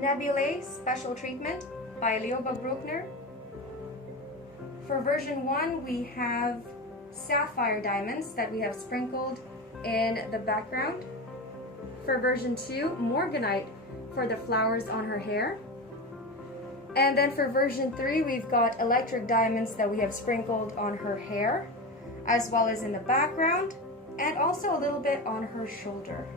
Nebulae Special Treatment by Lioba Brückner. For version 1, we have sapphire diamonds that we have sprinkled in the background. For version 2, morganite for the flowers on her hair. And then for version 3, we've got electric diamonds that we have sprinkled on her hair, as well as in the background, and also a little bit on her shoulder.